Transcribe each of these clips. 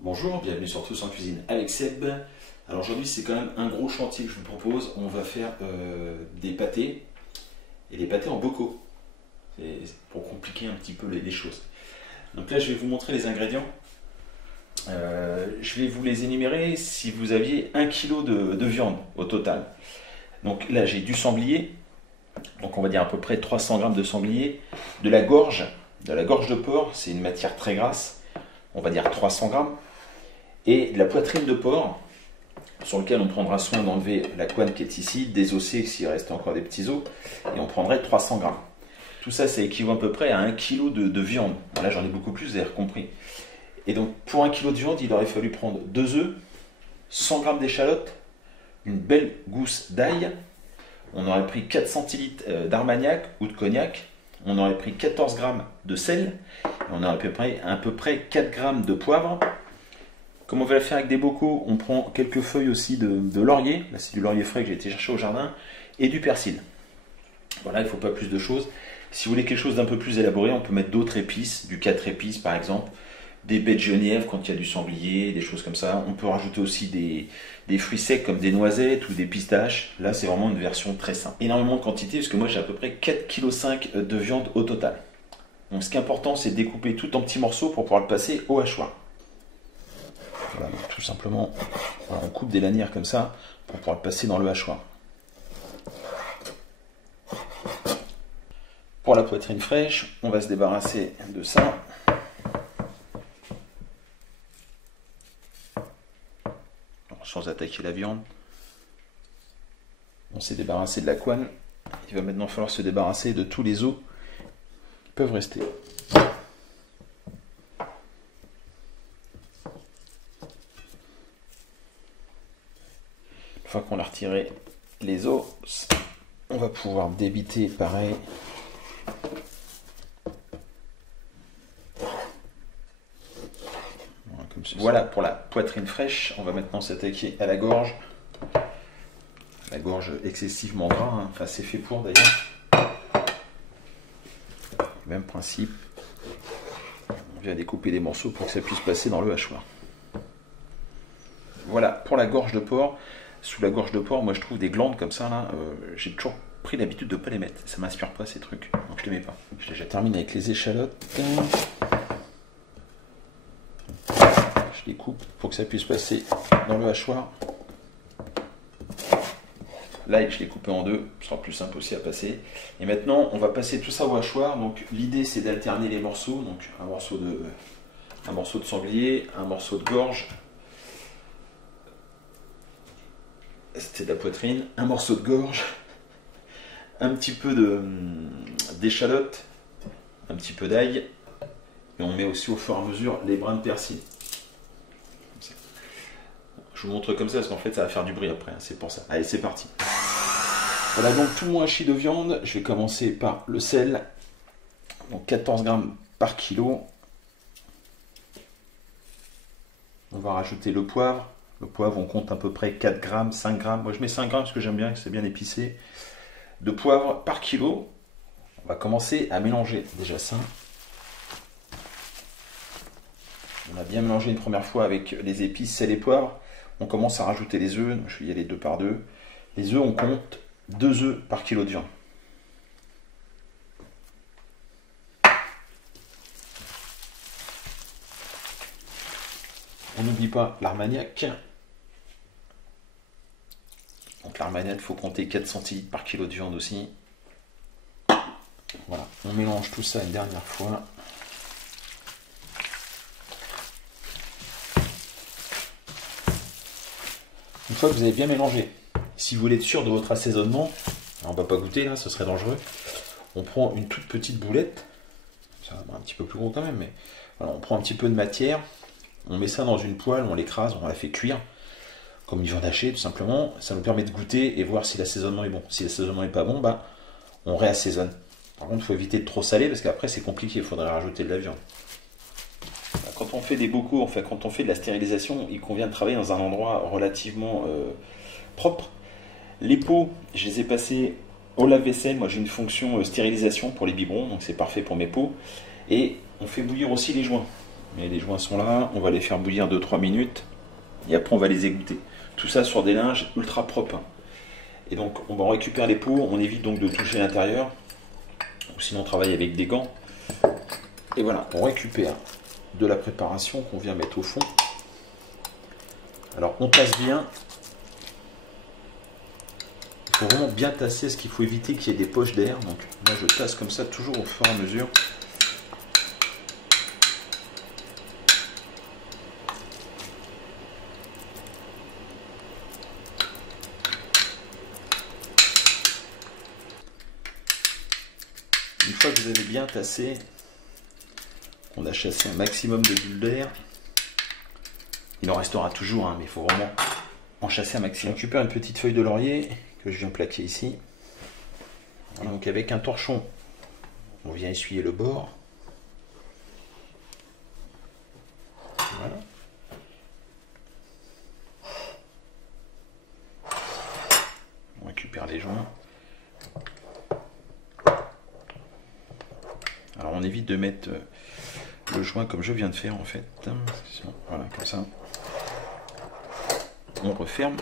Bonjour, bienvenue sur Tous en Cuisine avec Seb. Alors aujourd'hui c'est quand même un gros chantier que je vous propose. On va faire des pâtés et des pâtés en bocaux. C'est pour compliquer un petit peu les choses. Donc là je vais vous montrer les ingrédients. Je vais vous les énumérer si vous aviez 1 kg de viande au total. Donc là j'ai du sanglier, donc on va dire à peu près 300 g de sanglier, de la gorge de porc, c'est une matière très grasse, on va dire 300 g, et de la poitrine de porc, sur lequel on prendra soin d'enlever la couenne qui est ici, désosser s'il reste encore des petits os, et on prendrait 300 g. Tout ça, ça équivaut à peu près à 1 kg de viande. Là, j'en ai beaucoup plus, vous avez compris. Et donc, pour 1 kg de viande, il aurait fallu prendre 2 œufs, 100 g d'échalotes, une belle gousse d'ail, on aurait pris 4 centilitres d'armagnac ou de cognac, on aurait pris 14 g de sel, et on aurait à peu près 4 g de poivre. Comme on va le faire avec des bocaux, on prend quelques feuilles aussi de laurier, là c'est du laurier frais que j'ai été chercher au jardin, et du persil. Voilà, il ne faut pas plus de choses. Si vous voulez quelque chose d'un peu plus élaboré, on peut mettre d'autres épices, du 4 épices par exemple, des baies de genièvre quand il y a du sanglier, des choses comme ça. On peut rajouter aussi des fruits secs comme des noisettes ou des pistaches. Là, c'est vraiment une version très simple. Énormément de quantité, parce que moi j'ai à peu près 4,5 kg de viande au total. Donc ce qui est important, c'est de découper tout en petits morceaux pour pouvoir le passer au hachoir. Voilà, donc tout simplement, voilà, on coupe des lanières comme ça pour pouvoir le passer dans le hachoir. Pour la poitrine fraîche, on va se débarrasser de ça. Alors, sans attaquer la viande, on s'est débarrassé de la couenne. Il va maintenant falloir se débarrasser de tous les os qui peuvent rester. Une fois qu'on a retiré les os, on va pouvoir débiter pareil. Voilà pour la poitrine fraîche. On va maintenant s'attaquer à la gorge. La gorge excessivement gras, hein. Enfin c'est fait pour d'ailleurs. Même principe. On vient découper des morceaux pour que ça puisse passer dans le hachoir. Voilà pour la gorge de porc. Sous la gorge de porc, moi je trouve des glandes comme ça là. J'ai toujours pris l'habitude de ne pas les mettre. Ça m'inspire pas ces trucs. Donc je les mets pas. Je déjà terminé avec les échalotes. Je les coupe pour que ça puisse passer dans le hachoir. Là, je l'ai coupé en deux, ce sera plus simple aussi à passer. Et maintenant, on va passer tout ça au hachoir. Donc l'idée, c'est d'alterner les morceaux. Donc un morceau de sanglier, un morceau de gorge. C'était de la poitrine, un morceau de gorge, un petit peu d'échalote, un petit peu d'ail, et on met aussi au fur et à mesure les brins de persil. Je vous montre comme ça parce qu'en fait ça va faire du bruit après, hein, c'est pour ça. Allez, c'est parti. Voilà donc tout mon hachis de viande. Je vais commencer par le sel, donc 14 g par kilo. On va rajouter le poivre. Le poivre, on compte à peu près 4 g, 5 g. Moi, je mets 5 g parce que j'aime bien, que c'est bien épicé. De poivre par kilo. On va commencer à mélanger déjà ça. On a bien mélangé une première fois avec les épices, sel et poivre. On commence à rajouter les œufs. Je vais y aller 2 par 2. Les œufs, on compte 2 œufs par kilo de viande. On n'oublie pas l'armagnac. Donc l'armagnac, il faut compter 4 centilitres par kilo de viande aussi. Voilà, on mélange tout ça une dernière fois. Une fois que vous avez bien mélangé, si vous voulez être sûr de votre assaisonnement, on ne va pas goûter là, ce serait dangereux. On prend une toute petite boulette, ça va un petit peu plus gros quand même, mais voilà, on prend un petit peu de matière. On met ça dans une poêle, on l'écrase, on la fait cuire, comme une viande hachée tout simplement. Ça nous permet de goûter et voir si l'assaisonnement est bon. Si l'assaisonnement n'est pas bon, bah, on réassaisonne. Par contre, il faut éviter de trop saler parce qu'après c'est compliqué, il faudrait rajouter de la viande. Quand on fait des bocaux, enfin quand on fait de la stérilisation, il convient de travailler dans un endroit relativement propre. Les pots, je les ai passés au lave-vaisselle. Moi j'ai une fonction stérilisation pour les biberons, donc c'est parfait pour mes pots. Et on fait bouillir aussi les joints. Et les joints sont là, on va les faire bouillir 2-3 minutes et après on va les égoutter. Tout ça sur des linges ultra propres. Et donc on récupère les pots, on évite donc de toucher l'intérieur, ou sinon on travaille avec des gants. Et voilà, on récupère de la préparation qu'on vient mettre au fond. Alors on tasse bien. Il faut vraiment bien tasser, parce qu'il faut éviter qu'il y ait des poches d'air. Donc là je tasse comme ça toujours au fur et à mesure. Une fois que vous avez bien tassé, on a chassé un maximum de bulles d'air. Il en restera toujours, hein, mais il faut vraiment en chasser un maximum. Je récupère une petite feuille de laurier que je viens plaquer ici. Voilà. Donc avec un torchon, on vient essuyer le bord. Voilà. On récupère les joints. Alors on évite de mettre le joint comme je viens de faire en fait. Voilà, comme ça. On referme.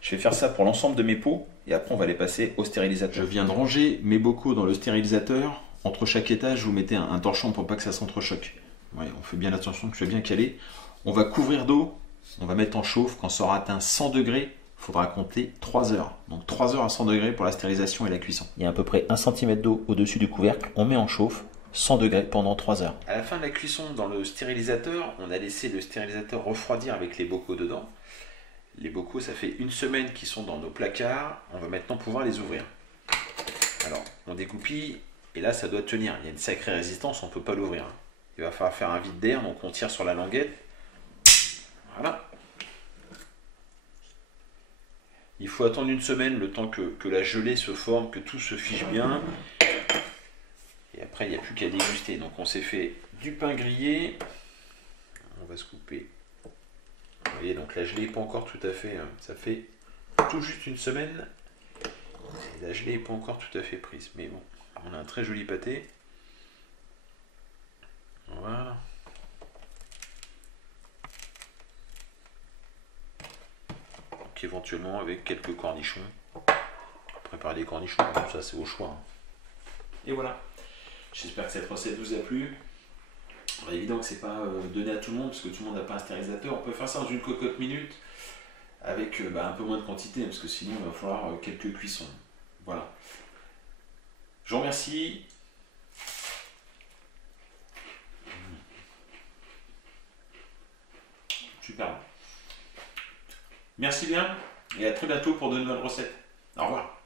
Je vais faire ça pour l'ensemble de mes pots et après on va les passer au stérilisateur. Je viens de ranger mes bocaux dans le stérilisateur. Entre chaque étage, vous mettez un torchon pour pas que ça s'entrechoque. Ouais, on fait bien attention que je sois bien calé. On va couvrir d'eau. On va mettre en chauffe. Quand ça aura atteint 100 degrés, il faudra compter 3 heures. Donc 3 heures à 100 degrés pour la stérilisation et la cuisson. Il y a à peu près 1 cm d'eau au-dessus du couvercle. On met en chauffe 100 degrés pendant 3 heures. À la fin de la cuisson dans le stérilisateur, on a laissé le stérilisateur refroidir avec les bocaux dedans. Les bocaux, ça fait 1 semaine qu'ils sont dans nos placards. On va maintenant pouvoir les ouvrir. Alors, on dégoupille et là, ça doit tenir. Il y a une sacrée résistance, on ne peut pas l'ouvrir. Il va falloir faire un vide d'air, donc on tire sur la languette. Voilà. Il faut attendre 1 semaine, le temps que la gelée se forme, que tout se fiche bien. Et après, il n'y a plus qu'à déguster. Donc, on s'est fait du pain grillé. On va se couper. Vous voyez, donc la gelée n'est pas encore tout à fait... ça fait tout juste 1 semaine. Et la gelée n'est pas encore tout à fait prise. Mais bon, on a un très joli pâté. Voilà. Donc éventuellement avec quelques cornichons. Préparer des cornichons, ça c'est au choix. Hein. Et voilà. J'espère que cette recette vous a plu. Alors, évidemment que c'est pas donné à tout le monde parce que tout le monde n'a pas un stérilisateur. On peut faire ça dans une cocotte minute avec un peu moins de quantité parce que sinon il va falloir quelques cuissons. Voilà. Je vous remercie. Super. Merci bien et à très bientôt pour de nouvelles recettes. Au revoir.